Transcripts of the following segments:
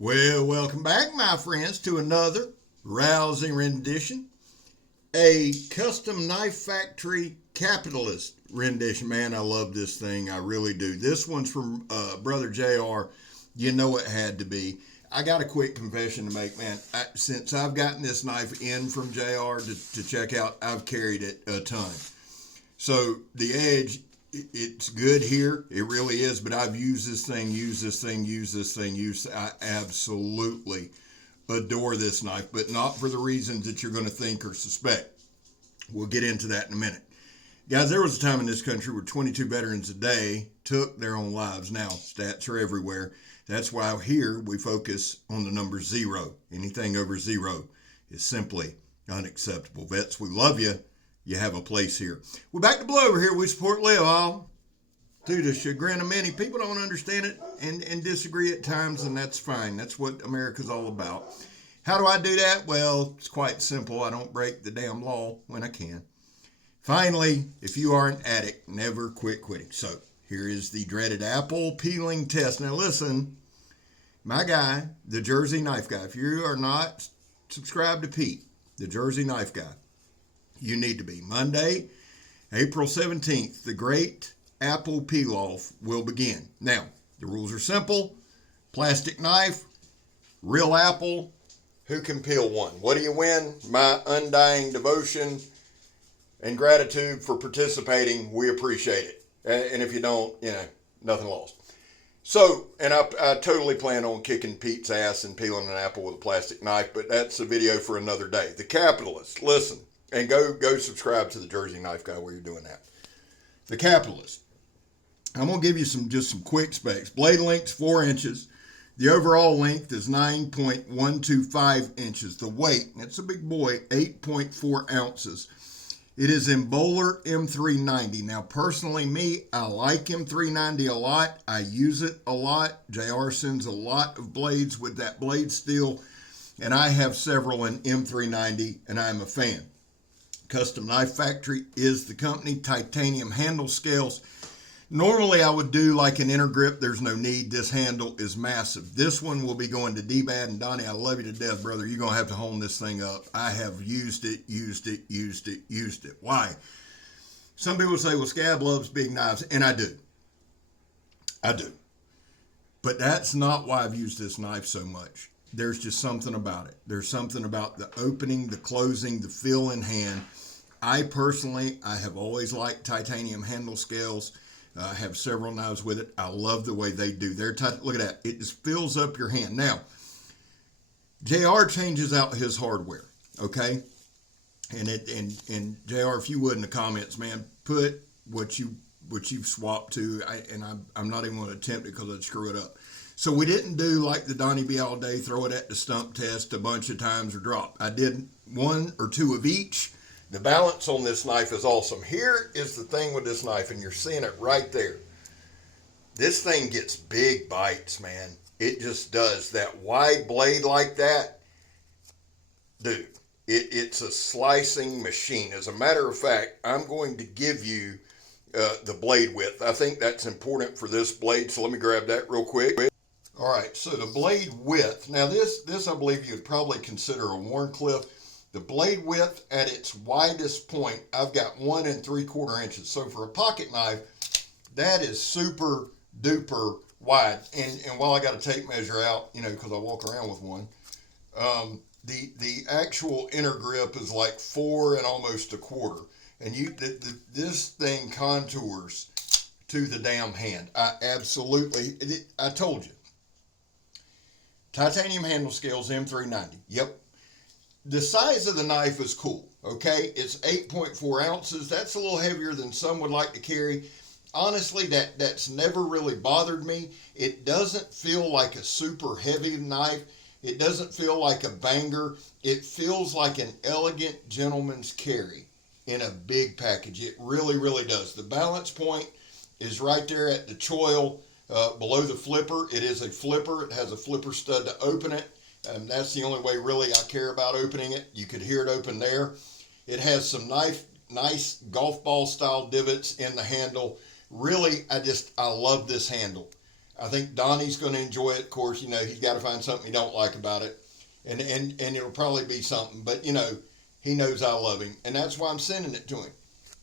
Well, welcome back, my friends, to another rousing rendition, a custom knife factory capitalist rendition. Man, I love this thing. I really do. This one's from Brother JR. You know it had to be. I got a quick confession to make, man. Since I've gotten this knife in from JR to check out, I've carried it a ton. So the edge, it's good here. It really is. But I've used this thing. I absolutely adore this knife, but not for the reasons that you're going to think or suspect. We'll get into that in a minute. Guys, there was a time in this country where 22 veterans a day took their own lives. Now, stats are everywhere. That's why here we focus on the number 0. Anything over 0 is simply unacceptable. Vets, we love you. You have a place here. We're back to Blow over here. We support live all. To the chagrin of many, people don't understand it and disagree at times, and that's fine. That's what America's all about. How do I do that? Well, it's quite simple. I don't break the damn law when I can. Finally, if you are an addict, never quit quitting. So here is the dreaded apple peeling test. Now listen, my guy, the Jersey Knife Guy, if you are not subscribed to Pete, the Jersey Knife Guy, you need to be. Monday, April 17th, the great apple peel-off will begin. Now, the rules are simple. Plastic knife, real apple. Who can peel one? What do you win? My undying devotion and gratitude for participating. We appreciate it. And if you don't, nothing lost. So, and I totally plan on kicking Pete's ass and peeling an apple with a plastic knife, but that's a video for another day. The Capitalist, listen, and go subscribe to the Jersey Knife Guy where you're doing that. The Capitalist. I'm going to give you just some quick specs. Blade length's 4 inches. The overall length is 9.125 inches. The weight, it's a big boy, 8.4 ounces. It is in Bowler M390. Now, personally, I like M390 a lot. I use it a lot. JR sends a lot of blades with that blade steel, and I have several in M390, and I'm a fan. Custom Knife Factory is the company. Titanium handle scales. Normally, I would do like an inner grip. There's no need. This handle is massive. This one will be going to D-Bad. And Donnie, I love you to death, brother. You're going to have to hone this thing up. I have used it. Why? Some people say, well, Scab loves big knives. And I do. But that's not why I've used this knife so much. There's just something about it. There's something about the opening, the closing, the feel in hand. I have always liked titanium handle scales. I have several knives with it. I love the way they do. Look at that. It just fills up your hand. Now, JR changes out his hardware, okay? And JR, if you would in the comments, man, put what you've swapped to. I'm not even going to attempt it because I'd screw it up. So we didn't do like the Donnie B all day, throw it at the stump test a bunch of times or drop. I did 1 or 2 of each. The balance on this knife is awesome. Here is the thing with this knife, and you're seeing it right there. This thing gets big bites, man. It just does. That wide blade like that, dude, it's a slicing machine. As a matter of fact, I'm going to give you the blade width. I think that's important for this blade, so let me grab that real quick. All right, so the blade width. Now this I believe you would probably consider a Warncliffe. The blade width at its widest point, I've got 1 3/4 inches. So for a pocket knife, that is super duper wide. And while I got a tape measure out, because I walk around with one, the actual inner grip is like 4 and almost 1/4. And this thing contours to the damn hand. I told you. Titanium handle scales, M390. Yep. The size of the knife is cool, okay? It's 8.4 ounces. That's a little heavier than some would like to carry. Honestly, that's never really bothered me. It doesn't feel like a super heavy knife. It doesn't feel like a banger. It feels like an elegant gentleman's carry in a big package. It really, really does. The balance point is right there at the choil below the flipper. It is a flipper. It has a flipper stud to open it. And that's the only way really I care about opening it. You could hear it open there. It has some nice golf ball style divots in the handle. Really, I love this handle. I think Donnie's going to enjoy it. Of course, he's got to find something he don't like about it. And it'll probably be something. But, he knows I love him. And that's why I'm sending it to him.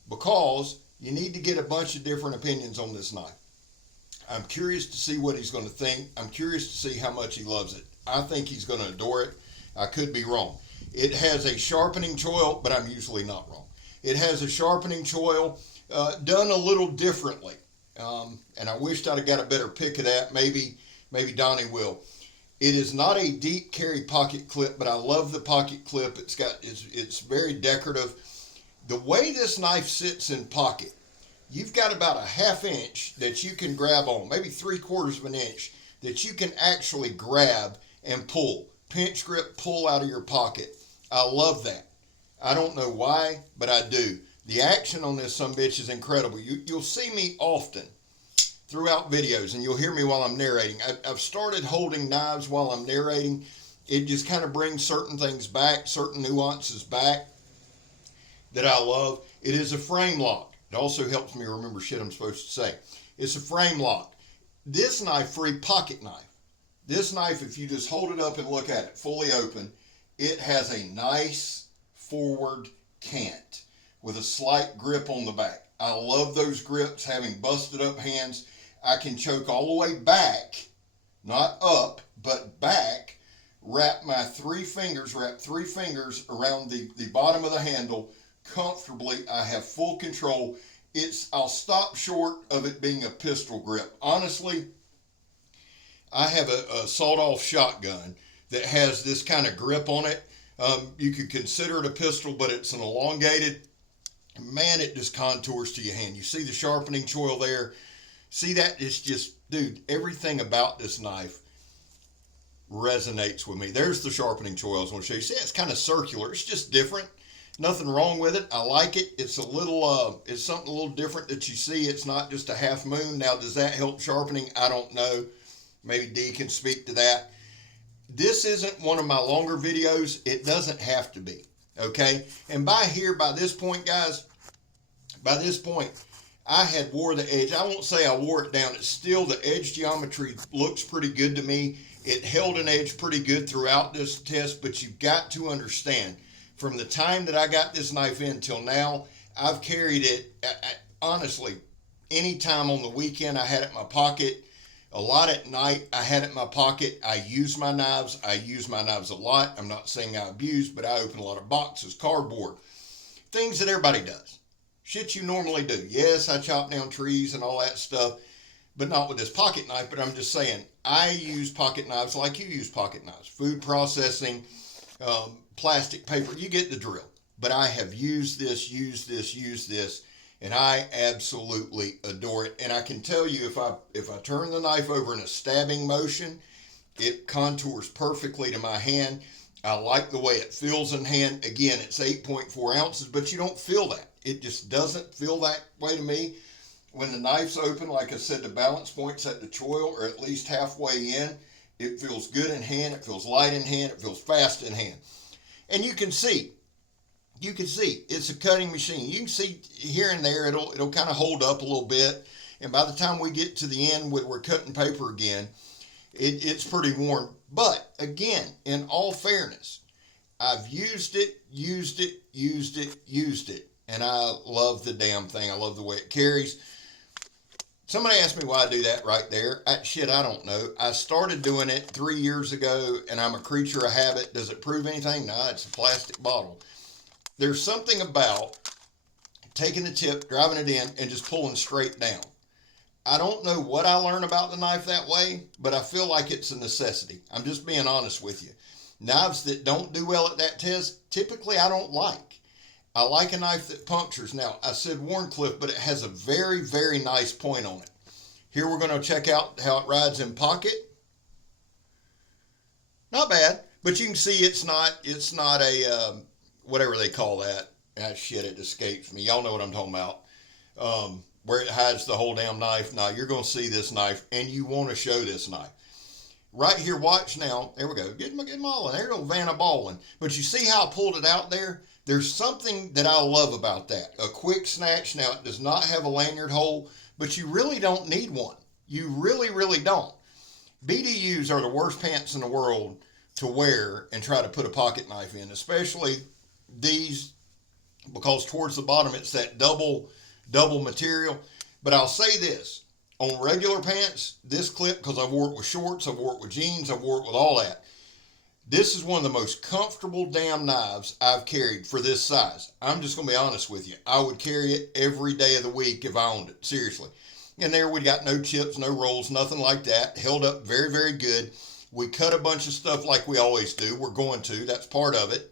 Because you need to get a bunch of different opinions on this knife. I'm curious to see what he's going to think. I'm curious to see how much he loves it. I think he's going to adore it. I could be wrong. It has a sharpening choil, but I'm usually not wrong. It has a sharpening choil done a little differently. And I wished I'd have got a better pick of that. Maybe Donnie will. It is not a deep carry pocket clip, but I love the pocket clip. It's very decorative. The way this knife sits in pocket, you've got about a ½ inch that you can grab on, maybe 3/4 of an inch that you can actually grab and pull. Pinch grip, pull out of your pocket. I love that. I don't know why, but I do. The action on this sumbitch is incredible. You'll see me often throughout videos, and you'll hear me while I'm narrating. I've started holding knives while I'm narrating. It just kind of brings certain things back, certain nuances back that I love. It is a frame lock. It also helps me remember shit I'm supposed to say. It's a frame lock. This knife, free pocket knife. This knife, if you just hold it up and look at it fully open, it has a nice forward cant with a slight grip on the back. I love those grips, having busted up hands. I can choke all the way back, not up, but back, wrap 3 fingers around the bottom of the handle comfortably. I have full control. I'll stop short of it being a pistol grip. Honestly, I have a sawed-off shotgun that has this kind of grip on it. You could consider it a pistol, but it's an elongated. Man, it just contours to your hand. You see the sharpening choil there? See that? It's just, dude, everything about this knife resonates with me. There's the sharpening choil I was going to show you. See, it's kind of circular. It's just different. Nothing wrong with it. I like it. It's it's something a little different that you see. It's not just a half moon. Now, does that help sharpening? I don't know. Maybe Dee can speak to that. This isn't one of my longer videos. It doesn't have to be. Okay? And by this point, guys, I had wore the edge. I won't say I wore it down. It's still, the edge geometry looks pretty good to me. It held an edge pretty good throughout this test, but you've got to understand, from the time that I got this knife in till now, I've carried it, honestly, any time on the weekend I had it in my pocket. A lot at night I had it in my pocket. I use my knives. I use my knives a lot. I'm not saying I abuse, but I open a lot of boxes, cardboard, things that everybody does. Shit you normally do. Yes, I chop down trees and all that stuff, but not with this pocket knife. But I'm just saying, I use pocket knives like you use pocket knives. Food processing, plastic, paper, you get the drill. But I have used this, and I absolutely adore it. And I can tell you, if I turn the knife over in a stabbing motion, it contours perfectly to my hand. I like the way it feels in hand. Again, it's 8.4 ounces, but you don't feel that. It just doesn't feel that way to me. When the knife's open, like I said, the balance point's at the choil, or at least halfway in. It feels good in hand. It feels light in hand. It feels fast in hand. And you can see it's a cutting machine. You can see here and there, it'll kind of hold up a little bit. And by the time we get to the end where we're cutting paper again, it's pretty worn. But again, in all fairness, I've used it, and I love the damn thing. I love the way it carries. Somebody asked me why I do that right there. I don't know. I started doing it 3 years ago, and I'm a creature of habit. Does it prove anything? No, it's a plastic bottle. There's something about taking the tip, driving it in, and just pulling straight down. I don't know what I learned about the knife that way, but I feel like it's a necessity. I'm just being honest with you. Knives that don't do well at that test, typically I don't like. I like a knife that punctures. Now, I said Wharncliffe, but it has a very, very nice point on it. Here we're going to check out how it rides in pocket. Not bad, but you can see it's not a, whatever they call that. Shit, it escapes me. Y'all know what I'm talking about. Where it hides the whole damn knife. Now, you're going to see this knife, and you want to show this knife. Right here, watch now. There we go. Get them all in. There goes Vanna Ballin. But you see how I pulled it out there? There's something that I love about that. A quick snatch. Now, it does not have a lanyard hole, but you really don't need one. You really, really don't. BDUs are the worst pants in the world to wear and try to put a pocket knife in, especially these, because towards the bottom it's that double material. But I'll say this, on regular pants, this clip, because I've wore it with shorts, I've wore it with jeans, I've wore it with all that, this is one of the most comfortable damn knives I've carried for this size. I'm just going to be honest with you. I would carry it every day of the week if I owned it. Seriously. And there we got no chips, no rolls, nothing like that. Held up very, very good. We cut a bunch of stuff like we always do. We're going to. That's part of it.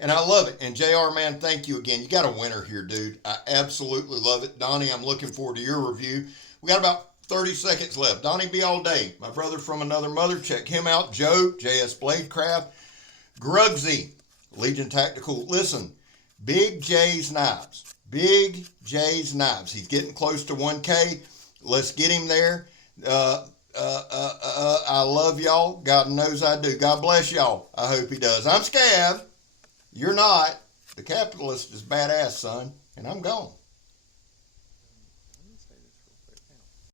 And I love it. And JR, man, thank you again. You got a winner here, dude. I absolutely love it. Donnie, I'm looking forward to your review. We got about 30 seconds left. Donnie B all day. My brother from another mother. Check him out. Joe, JS Bladecraft. Grugsy, Legion Tactical. Listen, Big J's Knives. Big J's Knives. He's getting close to 1K. Let's get him there. I love y'all. God knows I do. God bless y'all. I hope he does. I'm Scav. You're not. The capitalist is badass, son. And I'm gone.